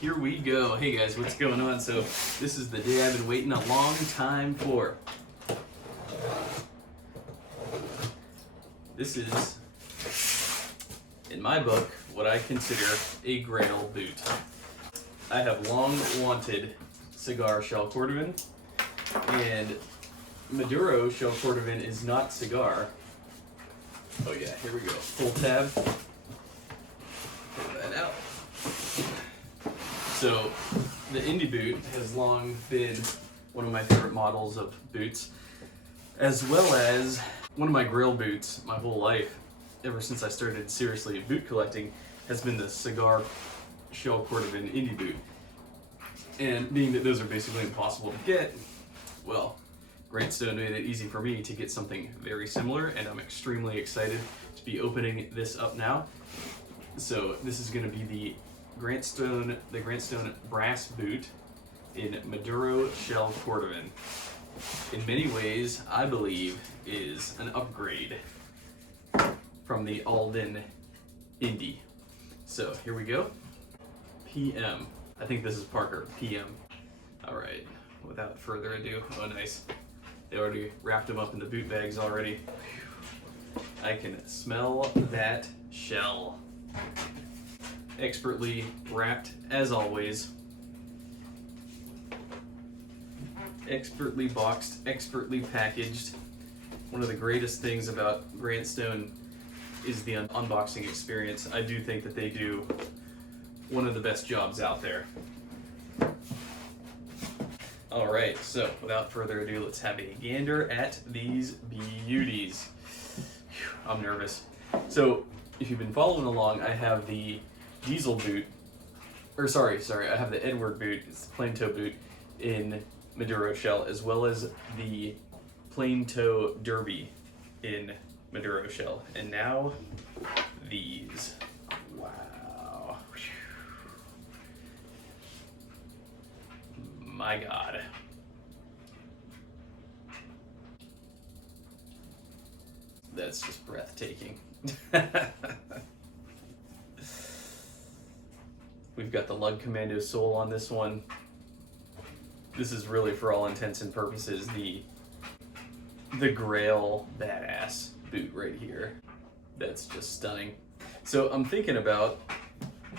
here we go. Hey guys, what's going on? So this is the day I've been waiting a long time for. This is, in my book, what I consider a grail boot. I have long wanted cigar shell cordovan, and Maduro shell cordovan is not cigar. Oh yeah, here we go. Full tab. Pull that out. So the indie boot has long been one of my favorite models of boots, as well as one of my grail boots my whole life, ever since I started seriously boot collecting, has been the cigar shell cordovan indie boot. And being that those are basically impossible to get, well, Grantstone made it easy for me to get something very similar, and I'm extremely excited to be opening this up now. So this is going to be the Grantstone brass boot in Maduro shell cordovan. In many ways, I believe is an upgrade from the Alden Indie. So here we go. PM. I think this is Parker. PM. All right. Without further ado, oh nice. They already wrapped them up in the boot bags already. I can smell that shell. Expertly wrapped, as always. Expertly boxed, expertly packaged. One of the greatest things about Grantstone is the unboxing experience. I do think that they do one of the best jobs out there. All right, so without further ado, let's have a gander at these beauties. Whew, I'm nervous. So if you've been following along, I have the Diesel boot, or sorry, I have the Edward boot, it's the plain toe boot in Maduro shell, as well as the plain toe derby in Maduro shell. And now these. Wow. My God. That's just breathtaking. We've got the Lug Commando sole on this one. This is really, for all intents and purposes, the Grail badass boot right here. That's just stunning. So I'm thinking about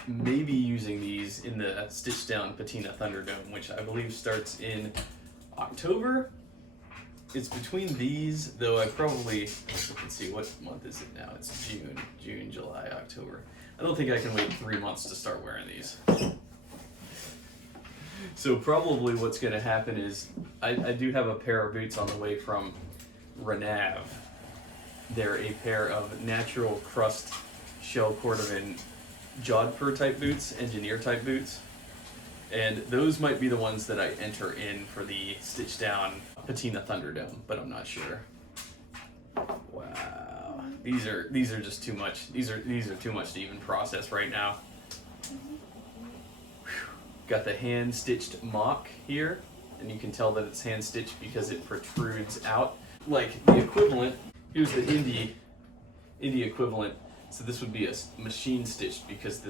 maybe using these in the stitched down patina Thunderdome, which I believe starts in October. It's between these, though I probably, let's see, what month is it now? It's June, July, October. I don't think I can wait 3 months to start wearing these. So probably what's going to happen is I do have a pair of boots on the way from Renav. They're a pair of natural crust shell cordovan jodhpur type boots, engineer type boots. And those might be the ones that I enter in for the stitched down patina Thunderdome, but I'm not sure. Wow, these are just too much. These are too much to even process right now. Whew. Got the hand stitched mock here, and you can tell that it's hand stitched because it protrudes out. Like the equivalent, here's the indie equivalent. So this would be a machine stitched because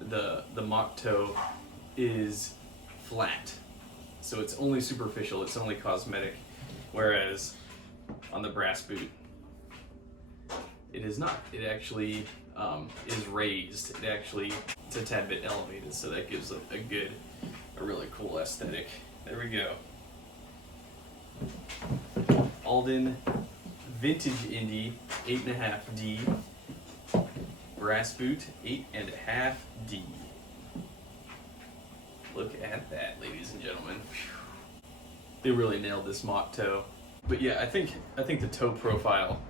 the mock toe is flat, so it's only superficial, it's only cosmetic, whereas on the brass boot it is not. It actually is raised. It's a tad bit elevated, so that gives a really cool aesthetic. There we go. Alden Vintage Indie 8.5D brass boot 8.5D. Look at that, ladies and gentlemen. They really nailed this mock toe. But yeah, I think the toe profile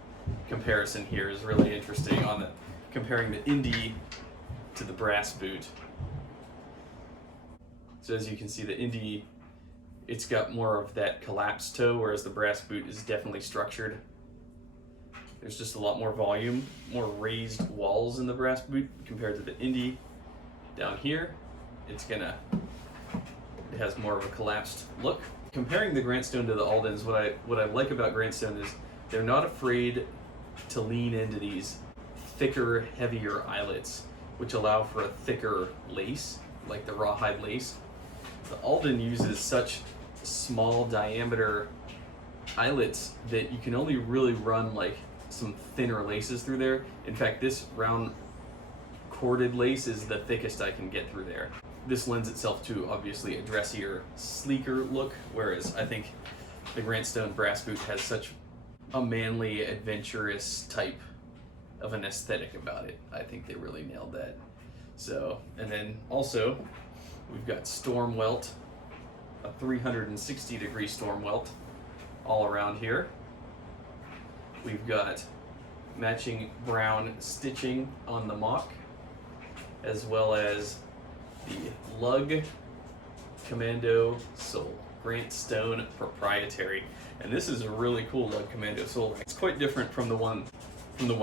comparison here is really interesting on comparing the indie to the brass boot. So as you can see, the indie, it's got more of that collapsed toe, whereas the brass boot is definitely structured. There's just a lot more volume, more raised walls in the brass boot compared to the indie. Down here, it has more of a collapsed look. Comparing the Grantstone to the Aldens, what I like about Grantstone is they're not afraid to lean into these thicker, heavier eyelets, which allow for a thicker lace like the rawhide lace. The Alden uses such small diameter eyelets that you can only really run like some thinner laces through there. In fact, this round corded lace is the thickest I can get through there. This lends itself to obviously a dressier, sleeker look, whereas I think the Grant Stone brass boot has such a manly, adventurous type of an aesthetic about it. I think they really nailed that. So, and then also we've got storm welt, a 360-degree storm welt all around here. We've got matching brown stitching on the mock, as well as the lug commando sole, Grant Stone proprietary. And this is a really cool lug commando sole. It's quite different from the one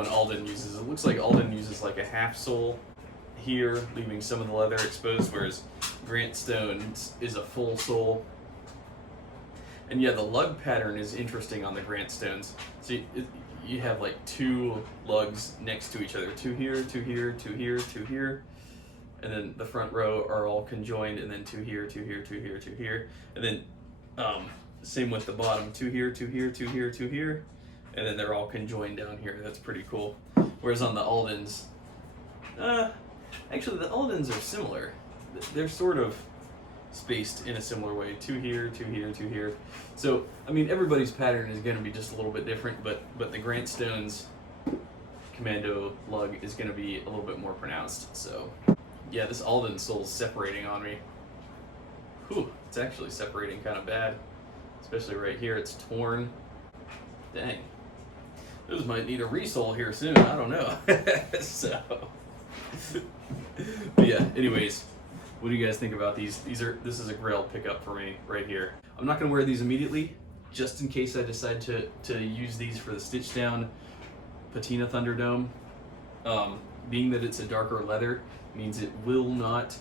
Alden uses. It looks like Alden uses like a half sole here, leaving some of the leather exposed, whereas Grant Stone's is a full sole. And yeah, the lug pattern is interesting on the Grant Stones. So you have like two lugs next to each other, two here, two here, two here, two here, and then the front row are all conjoined, and then two here, two here, two here, two here, and then same with the bottom, two here, two here, two here, two here, and then they're all conjoined down here. That's pretty cool. Whereas on the Aldens, actually the Aldens are similar. They're sort of spaced in a similar way. Two here, two here, two here. So, I mean, everybody's pattern is going to be just a little bit different, but the Grant Stone's commando lug is going to be a little bit more pronounced. So, yeah, this Alden sole's separating on me. Whew, it's actually separating kind of bad. Especially right here, it's torn. Dang. Those might need a resole here soon, I don't know. So, but yeah, anyways. What do you guys think about these? This is a grail pickup for me right here. I'm not gonna wear these immediately, just in case I decide to use these for the stitch down patina Thunderdome. Being that it's a darker leather means it will not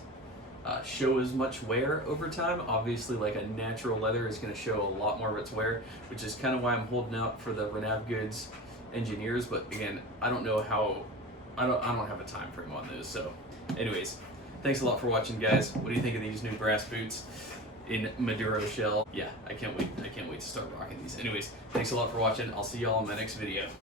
show as much wear over time. Obviously, like a natural leather is gonna show a lot more of its wear, which is kind of why I'm holding out for the Renav Goods Engineers. But again, I don't know how. I don't have a time frame on those. So, anyways. Thanks a lot for watching, guys. What do you think of these new brass boots in Maduro shell? Yeah, I can't wait to start rocking these. Anyways, thanks a lot for watching. I'll see y'all in my next video.